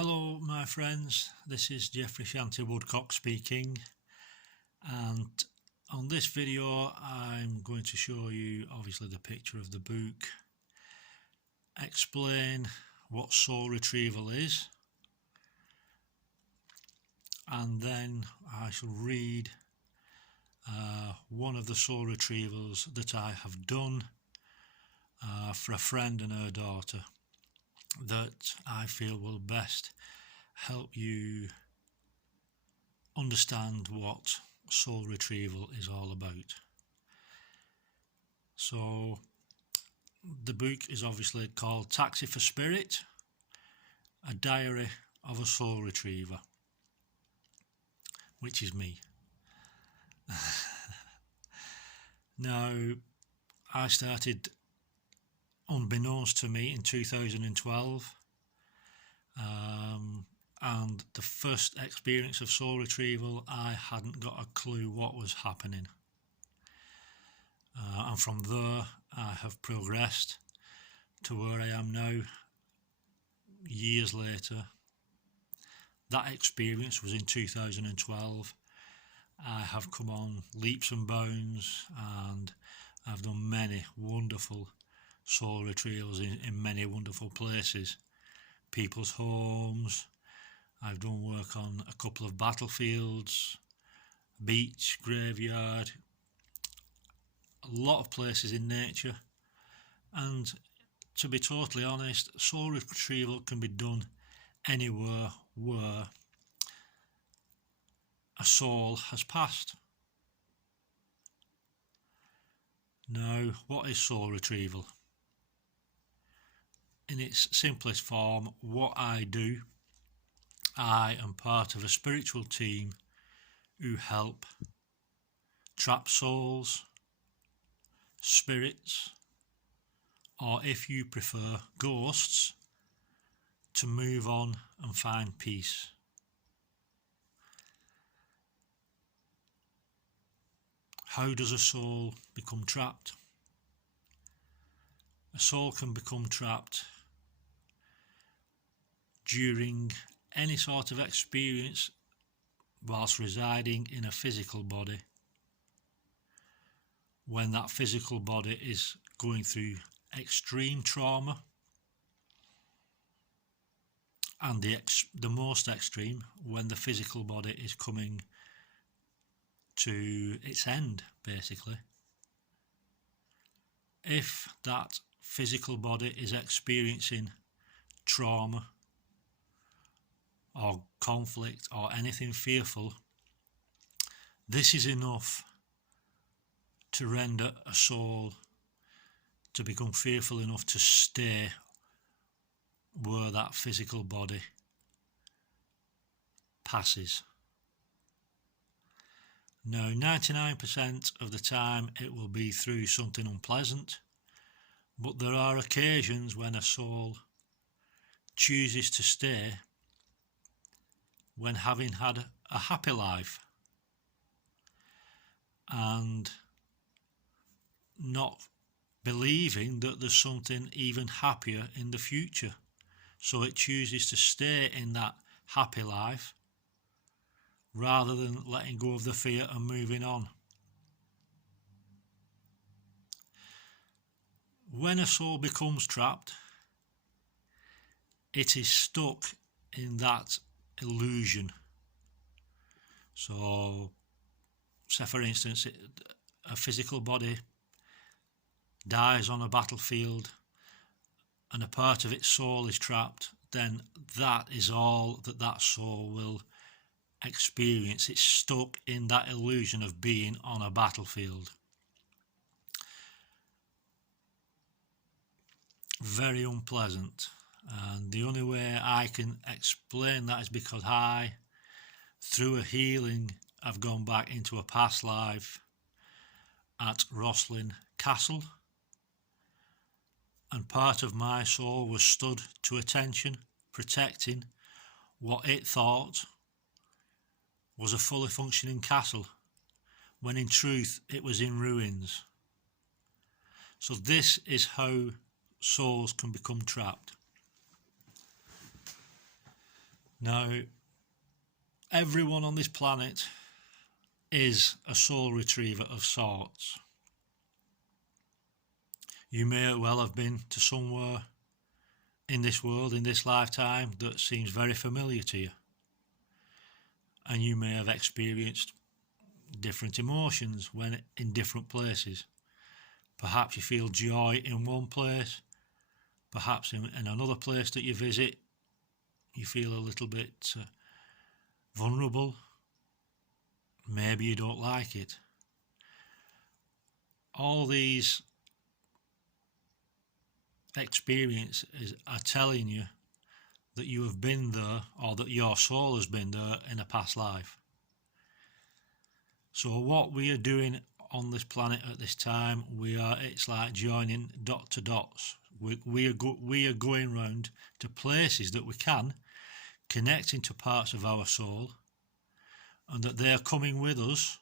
Hello my friends, this is Geoffrey Shanty Woodcock speaking, and on this video I'm going to show you obviously the picture of the book, explain what soul retrieval is, and then I shall read one of the soul retrievals that I have done for a friend and her daughter that I feel will best help you understand what soul retrieval is all about. So the book is obviously called Taxi for Spirit, a diary of a soul retriever, which is me. Now, I started unbeknownst to me in 2012, and the first experience of soul retrieval I hadn't got a clue what was happening, and from there I have progressed to where I am now years later. That experience was in 2012. I have come on leaps and bounds, and I've done many wonderful soul retrievals in many wonderful places, people's homes. I've done work on a couple of battlefields, beach, graveyard, a lot of places in nature. And to be totally honest, soul retrieval can be done anywhere where a soul has passed. Now, what is soul retrieval? In its simplest form, what I do, I am part of a spiritual team who help trapped souls, spirits, or if you prefer, ghosts, to move on and find peace. How does a soul become trapped? A soul can become trapped during any sort of experience whilst residing in a physical body, when that physical body is going through extreme trauma, and the most extreme when the physical body is coming to its end, basically. If that physical body is experiencing trauma or conflict or anything fearful, this is enough to render a soul to become fearful enough to stay where that physical body passes. Now, 99% of the time it will be through something unpleasant, but there are occasions when a soul chooses to stay when having had a happy life and not believing that there's something even happier in the future. So it chooses to stay in that happy life rather than letting go of the fear and moving on. When a soul becomes trapped, it is stuck in that illusion. So, say for instance, a physical body dies on a battlefield and a part of its soul is trapped, then that is all that soul will experience. It's stuck in that illusion of being on a battlefield. Very unpleasant, and the only way I can explain that is because I, through a healing, have gone back into a past life at Rosslyn Castle, and part of my soul was stood to attention, protecting what it thought was a fully functioning castle, when in truth it was in ruins. So this is how souls can become trapped. Now, everyone on this planet is a soul retriever of sorts. You may well have been to somewhere in this world, in this lifetime, that seems very familiar to you. And you may have experienced different emotions when in different places. Perhaps you feel joy in one place, perhaps in another place that you visit, you feel a little bit vulnerable. Maybe you don't like it. All these experiences are telling you that you have been there, or that your soul has been there in a past life. So what we are doing on this planet at this time, it's like joining dot to dots. We are going round to places that we can, connecting to parts of our soul, and that they are coming with us,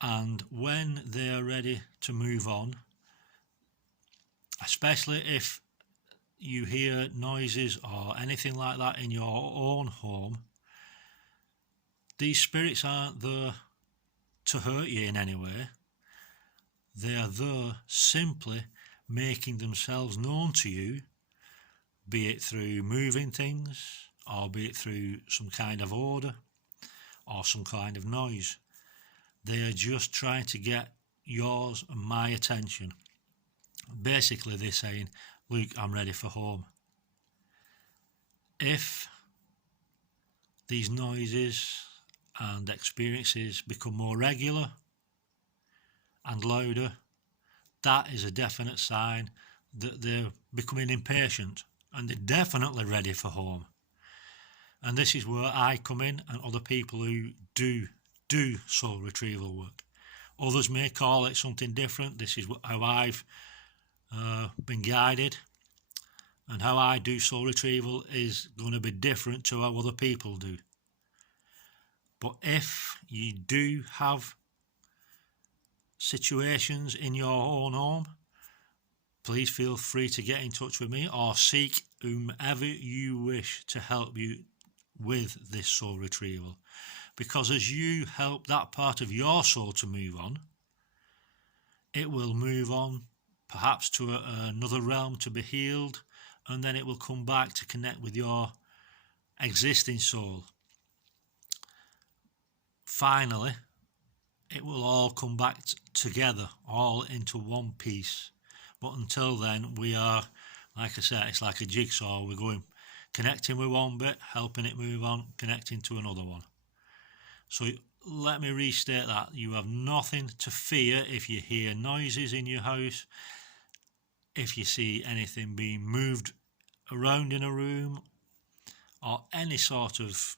and when they are ready to move on, especially if you hear noises or anything like that in your own home, these spirits aren't there to hurt you in any way. They are there simply making themselves known to you, be it through moving things, or be it through some kind of order or some kind of noise. They are just trying to get yours and my attention. Basically, they're saying, Luke, I'm ready for home. If these noises and experiences become more regular and louder, that is a definite sign that they're becoming impatient and they're definitely ready for home. And this is where I come in, and other people who do soul retrieval work. Others may call it something different. This is how I've been guided, and how I do soul retrieval is going to be different to how other people do. But if you do have situations in your own home, please feel free to get in touch with me, or seek whomever you wish to help you with this soul retrieval. Because as you help that part of your soul to move on, it will move on perhaps to another realm to be healed, and then it will come back to connect with your existing soul. Finally, it will all come back together, all into one piece. But until then, we are, like I said, it's like a jigsaw. We're going, connecting with one bit, helping it move on, connecting to another one. So let me restate that. You have nothing to fear if you hear noises in your house, if you see anything being moved around in a room, or any sort of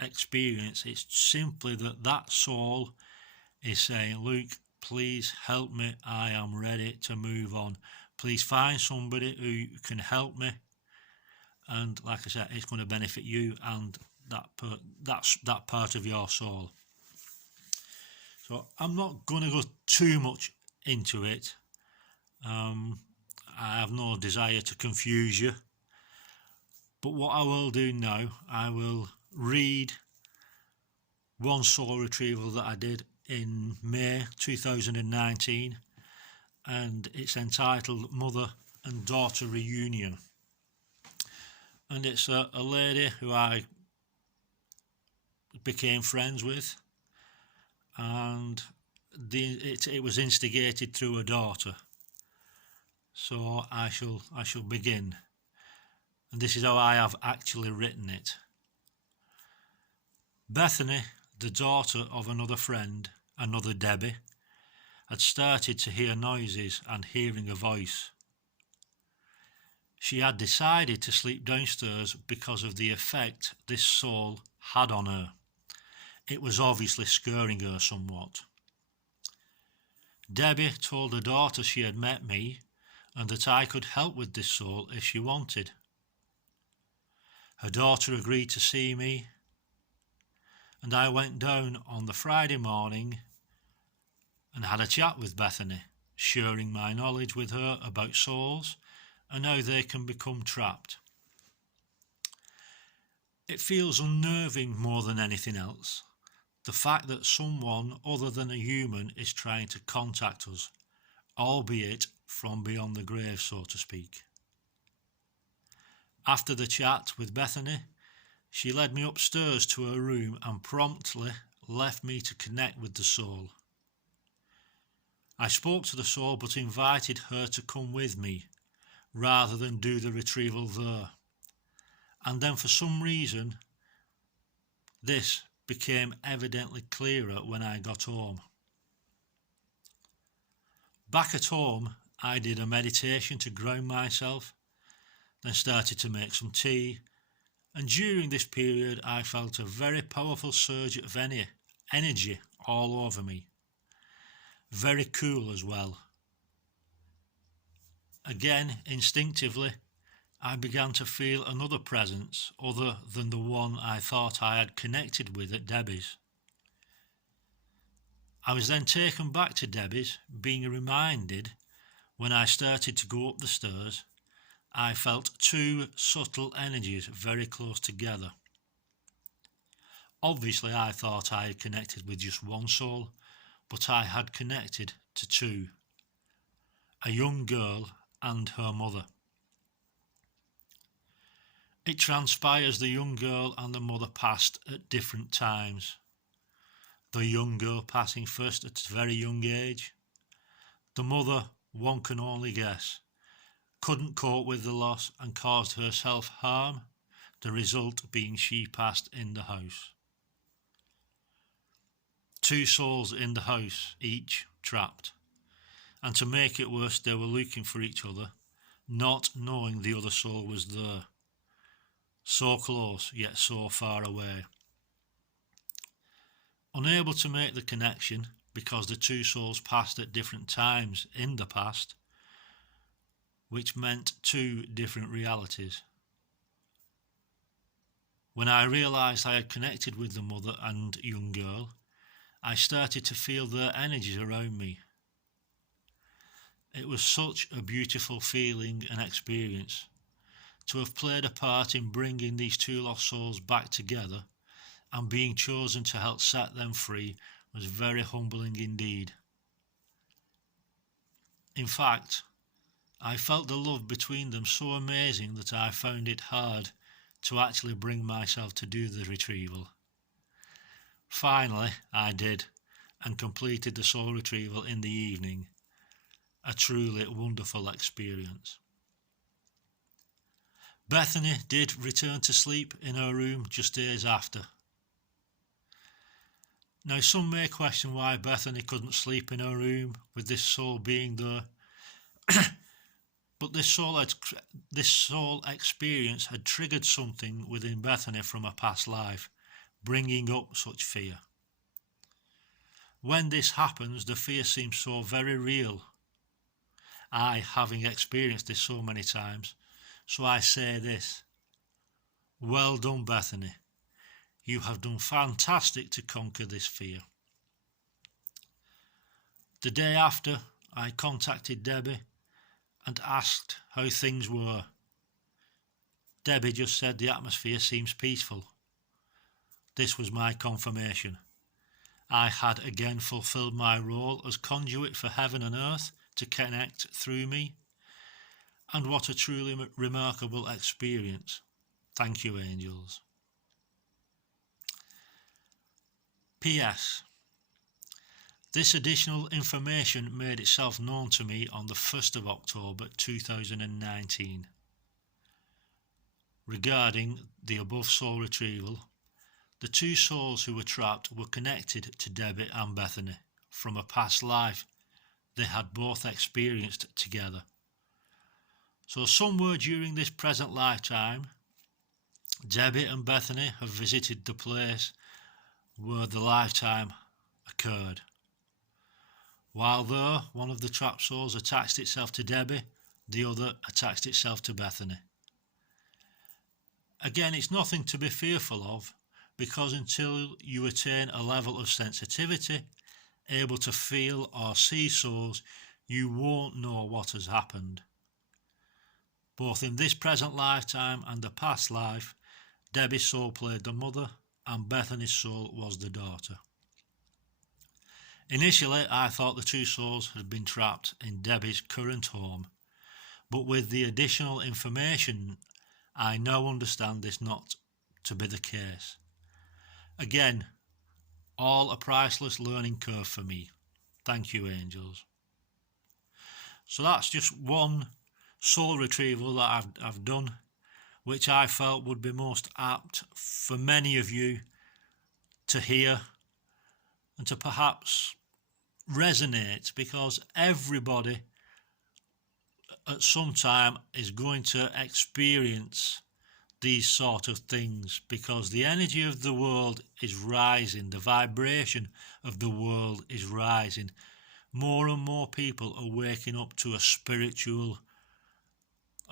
experience. It's simply that soul is saying, Luke, please help me. I am ready to move on. Please find somebody who can help me. And like I said, it's going to benefit you and that part of your soul. So I'm not going to go too much into it. I have no desire to confuse you. But what I will do now, I will read one soul retrieval that I did in May 2019, and it's entitled Mother and Daughter Reunion. And it's a lady who I became friends with, and it was instigated through a daughter. So I shall begin. And this is how I have actually written it. Bethany, the daughter of another friend, another Debbie, had started to hear noises and hearing a voice. She had decided to sleep downstairs because of the effect this soul had on her. It was obviously scaring her somewhat. Debbie told her daughter she had met me and that I could help with this soul if she wanted. Her daughter agreed to see me, and I went down on the Friday morning and had a chat with Bethany, sharing my knowledge with her about souls and how they can become trapped. It feels unnerving more than anything else. The fact that someone other than a human is trying to contact us, albeit from beyond the grave, so to speak. After the chat with Bethany, she led me upstairs to her room and promptly left me to connect with the soul. I spoke to the soul but invited her to come with me rather than do the retrieval there. And then for some reason, this became evidently clearer when I got home. Back at home, I did a meditation to ground myself, then started to make some tea, and during this period I felt a very powerful surge of energy all over me. Very cool as well. Again, instinctively, I began to feel another presence other than the one I thought I had connected with at Debbie's. I was then taken back to Debbie's, being reminded when I started to go up the stairs, I felt two subtle energies very close together. Obviously, I thought I had connected with just one soul, but I had connected to two, a young girl and her mother. It transpires the young girl and the mother passed at different times. The young girl passing first at a very young age. The mother, one can only guess, couldn't cope with the loss and caused herself harm, the result being she passed in the house. Two souls in the house, each trapped, and to make it worse they were looking for each other, not knowing the other soul was there. So close, yet so far away. Unable to make the connection because the two souls passed at different times in the past, which meant two different realities. When I realised I had connected with the mother and young girl, I started to feel their energies around me. It was such a beautiful feeling and experience. To have played a part in bringing these two lost souls back together and being chosen to help set them free was very humbling indeed. In fact, I felt the love between them so amazing that I found it hard to actually bring myself to do the retrieval. Finally, I did and completed the soul retrieval in the evening. A truly wonderful experience. Bethany did return to sleep in her room just days after. Now some may question why Bethany couldn't sleep in her room with this soul being there, but this soul experience had triggered something within Bethany from a past life, bringing up such fear. When this happens, the fear seems so very real. I, having experienced this so many times, so I say this: well done, Bethany. You have done fantastic to conquer this fear. The day after, I contacted Debbie and asked how things were. Debbie just said the atmosphere seems peaceful. This was my confirmation. I had again fulfilled my role as conduit for heaven and earth to connect through me. And what a truly remarkable experience. Thank you, angels. P.S. This additional information made itself known to me on the 1st of October 2019. Regarding the above soul retrieval, the two souls who were trapped were connected to Debbie and Bethany from a past life they had both experienced together. So somewhere during this present lifetime, Debbie and Bethany have visited the place where the lifetime occurred. While there, one of the trapped souls attached itself to Debbie, the other attached itself to Bethany. Again, it's nothing to be fearful of, because until you attain a level of sensitivity, able to feel or see souls, you won't know what has happened. Both in this present lifetime and the past life, Debbie's soul played the mother and Bethany's soul was the daughter. Initially, I thought the two souls had been trapped in Debbie's current home, but with the additional information, I now understand this not to be the case. Again, all a priceless learning curve for me. Thank you, angels. So that's just one soul retrieval that I've done, which I felt would be most apt for many of you to hear and to perhaps resonate, because everybody at some time is going to experience these sort of things, because the energy of the world is rising, the vibration of the world is rising. More and more people are waking up to a spiritual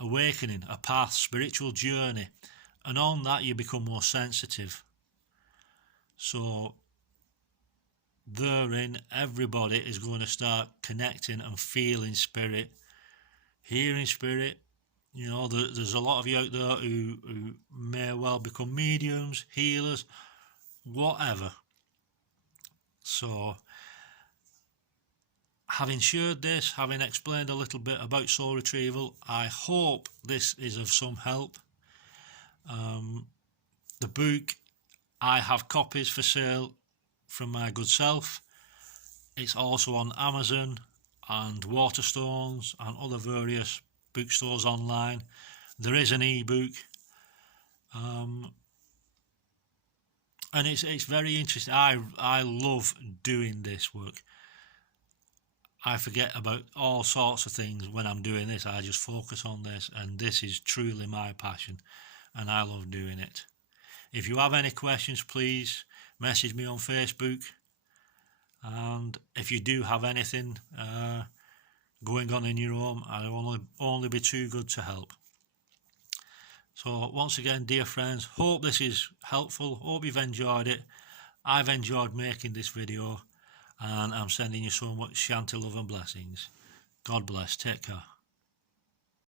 awakening, a path, spiritual journey, and on that you become more sensitive. So therein, everybody is going to start connecting and feeling spirit, hearing spirit. You know, there's a lot of you out there who may well become mediums, healers, whatever. So, having shared this, having explained a little bit about soul retrieval, I hope this is of some help. The book, I have copies for sale from my good self. It's also on Amazon and Waterstones and other various bookstores online. There is an ebook, and it's very interesting. I love doing this work. I forget about all sorts of things when I'm doing this. I just focus on this, and this is truly my passion, and I love doing it. If you have any questions, please message me on Facebook, and if you do have anything going on in your home, I'll only be too good to help. So once again, dear friends, hope this is helpful, hope you've enjoyed it. I've enjoyed making this video, and I'm sending you so much Shanti love and blessings. God bless, take care.